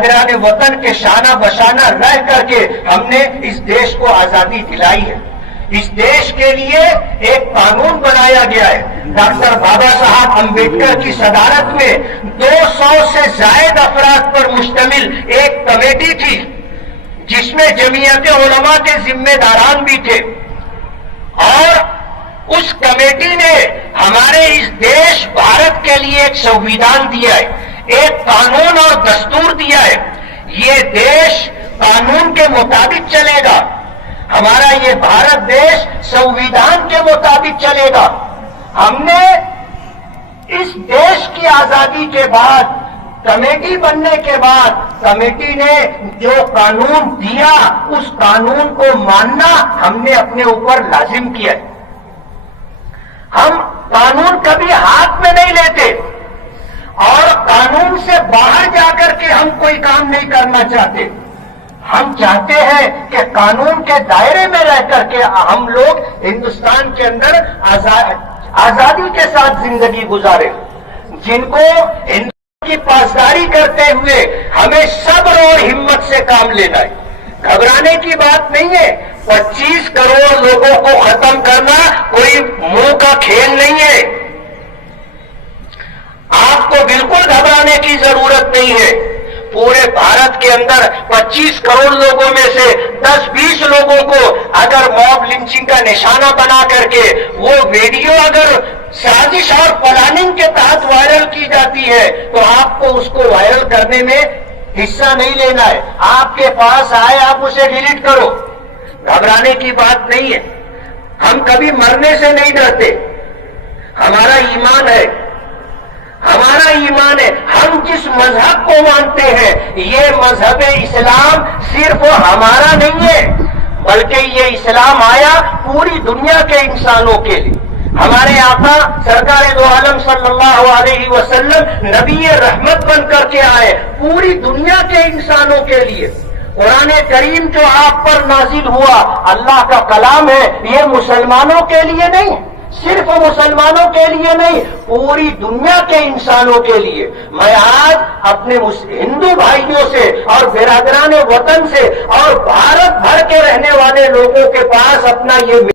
برادران وطن کے شانہ بشانہ رہ کر کے ہم نے اس دیش کو آزادی دلائی ہے. اس دیش کے لیے ایک قانون بنایا گیا ہے. ڈاکٹر بابا صاحب امبیڈکر کی صدارت میں 200 سے زائد افراد پر مشتمل ایک کمیٹی تھی جس میں جمعیت علماء کے ذمہ داران بھی تھے، اور اس کمیٹی نے ہمارے اس دیش بھارت کے لیے ایک سنویدھان دیا ہے، ایک قانون اور دستور دیا ہے. یہ دیش قانون کے مطابق چلے گا، ہمارا یہ بھارت دیش سنویدھان کے مطابق چلے گا. ہم نے اس دیش کی آزادی کے بعد، کمیٹی بننے کے بعد، کمیٹی نے جو قانون دیا اس قانون کو ماننا ہم نے اپنے اوپر لازم کیا ہے. ہم قانون کبھی ہاتھ میں نہیں لیتے، اور قانون سے باہر جا کر کے ہم کوئی کام نہیں کرنا چاہتے. ہم چاہتے ہیں کہ قانون کے دائرے میں رہ کر کے ہم لوگ ہندوستان کے اندر آزادی کے ساتھ زندگی گزارے. جن کو ہندوستان کی پاسداری کرتے ہوئے ہمیں صبر اور ہمت سے کام لینا ہے. گھبرانے کی بات نہیں ہے. 25 کروڑ لوگوں کو ختم کرنا کوئی منہ کا کھیل نہیں ہے. آپ کو بالکل گھبرانے کی ضرورت نہیں ہے. پورے بھارت کے اندر 25 کروڑ لوگوں میں سے 10-20 لوگوں کو اگر موب لنچنگ کا نشانہ بنا کر کے وہ ویڈیو اگر سازش اور پلاننگ کے تحت وائرل کی جاتی ہے تو آپ کو اس کو وائرل کرنے میں حصہ نہیں لینا ہے. آپ کے پاس آئے آپ اسے ڈیلیٹ کرو. گھبرانے کی بات نہیں ہے. ہم کبھی مرنے سے نہیں ڈرتے. ہمارا ایمان ہے، ہمارا ایمان ہے. ہم جس مذہب کو مانتے ہیں یہ مذہب اسلام صرف ہمارا نہیں ہے، بلکہ یہ اسلام آیا پوری دنیا کے انسانوں کے لیے. ہمارے آقا سرکار دو عالم صلی اللہ علیہ وسلم نبی رحمت بن کر کے آئے پوری دنیا کے انسانوں کے لیے. قرآن کریم جو آپ پر نازل ہوا اللہ کا کلام ہے، یہ مسلمانوں کے لیے نہیں، صرف مسلمانوں کے لیے نہیں، پوری دنیا کے انسانوں کے لیے. میں آج اپنے ہندو بھائیوں سے اور برادران وطن سے اور بھارت بھر کے رہنے والے لوگوں کے پاس اپنا یہ